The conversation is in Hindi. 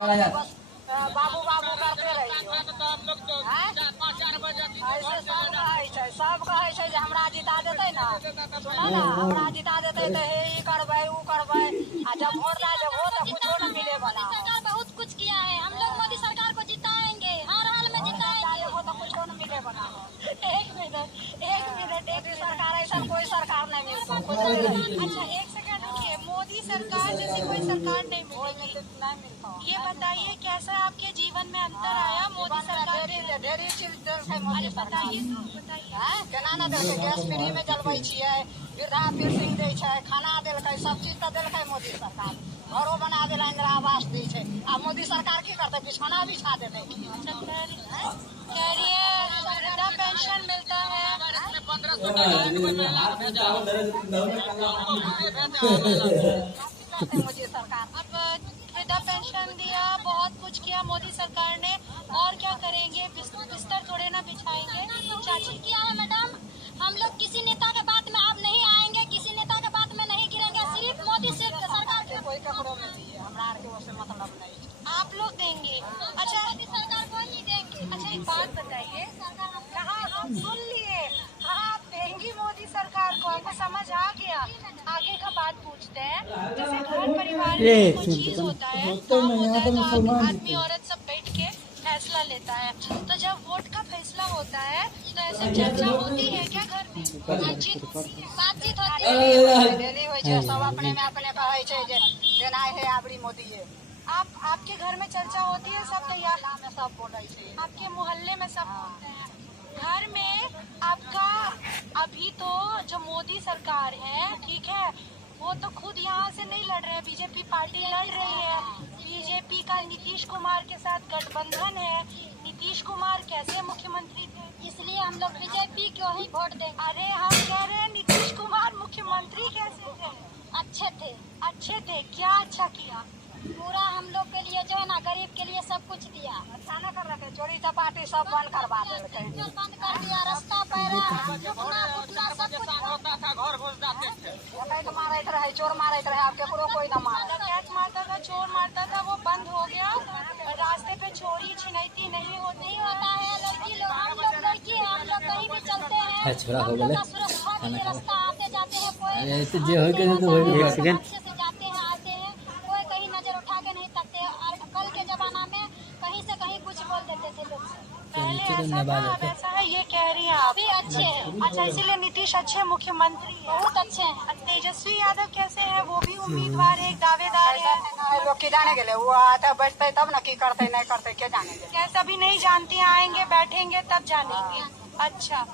बाबू बाबू करते रहियो। ऐसे सब कहै छै जे हमरा जिता देतै ना, सुनो ना, हमरा जिता देतै तो हे ई करबै ऊ करबै, आ जब वोट ला जब तो कुछो न मिले वाला। सरकार बहुत कुछ किया है, हम लोग मोदी सरकार को जिताएंगे, हर हाल में जिताएंगे। वो तो कुछो न मिले वाला। एक मिनट मोदी सरकार ऐसा कोई सरकार नहीं मिलता। अच्छा एक सेकंड रुकिए, मोदी सरकार जैसी कोई सरकार नहीं मिलेगी। ये बताइए कैसा आपके जीवन में अंतर आया मोदी सरकार? ढेरी चीज देलकै मोदी सरकार। केना न देलकै, गैस फ्री में जलबै छियै, वृद्धा पेंशन दै छै, खाना देलकै, सब चीज तो देलकै मोदी सरकार। घरो बना देला, इंदिरा आवास दै छै। आ मोदी सरकार की करतै, बिछौना बिछा देतै। कह रही है वृद्धा पेंशन मिलता है। मोदी सरकार अब वृद्धा पेंशन दिया, बहुत कुछ किया मोदी सरकार ने, और क्या करेंगे? बिस्तर थोड़े ना बिछाएंगे। चाची किया है मैडम, हम लोग किसी नेता के बात में अब नहीं आएंगे, किसी नेता के बात में नहीं गिरेंगे, सिर्फ मोदी सरकार के। कोई ककरो नहीं दिए, हमरा आर के उससे मतलब नहीं। आप लोग देंगे? अच्छा मोदी सरकार को नहीं देंगे। अच्छा एक बात बताइए, कहाँ हम सुन लिए, हाँ आप देंगी मोदी सरकार को, हमको समझ आ गया। आगे का बात पूछते हैं, जैसे घर परिवार में कोई चीज होता है, काम होता है, तो आदमी औरत सब बैठ के फैसला लेता है। तो जब वोट का फैसला होता है तो ऐसे चर्चा होती है क्या घर में? बातचीत होती है? डेली होइ छै, सब अपने में अपने कहै छै जे देना है आबरी मोदी है। आपके घर में चर्चा होती है? सब तैयार में सब बोलै छै। आपके मोहल्ले में सब बोलते हैं? घर में आपका अभी तो जो मोदी सरकार है, ठीक है, वो तो खुद यहाँ से नहीं लड़ रहे हैं, बीजेपी पार्टी लड़ रही है। बीजेपी का नीतीश कुमार के साथ गठबंधन है। नीतीश कुमार कैसे मुख्यमंत्री थे, इसलिए हम लोग बीजेपी को ही वोट देंगे। अरे हम कह रहे हैं नीतीश कुमार मुख्यमंत्री कैसे थे? अच्छे थे। अच्छे थे, क्या अच्छा किया? पूरा हम लोग के लिए जो है ना, गरीब के लिए सब कुछ दिया। अच्छा न कर रखे, चोरी चपाटी सब बंद करवा देलकै, बंद कर दिया, रास्ता पैरा सब कुछ होता था, घर घुस जाते थे, मारैत रहे, चोर मारैत रहे, अब केकरो कोई न मारे। डकैत मारता था, चोर मारता था, वो बंद हो गया। रास्ते पे चोरी छिनैती नहीं होता है। लड़की लोग, हम लोग लड़की है, हम लोग कहीं भी चलते हैं, हम लोग का सुरक्षा के लिए रास्ता आते जाते हैं, कोई अच्छे से जाते हैं आते हैं, कोई कहीं नजर उठा के नहीं तकते। और कल के जमाना में कहीं से कहीं कुछ बोल देते थे लोग, पहले ऐसा था, अब ऐसा है, ये कह रही हैं आप? भी अच्छे हैं। अच्छा इसीलिए नीतीश अच्छे मुख्यमंत्री हैं, बहुत अच्छे हैं। तेजस्वी यादव कैसे है? वो भी उम्मीदवार है, दावेदार है। लोग की जाने गेले, वो आता बैठते तब न की करते नहीं करते, क्या जाने गेले। कैसे अभी नहीं जानती, आएंगे बैठेंगे तब जानेंगे। अच्छा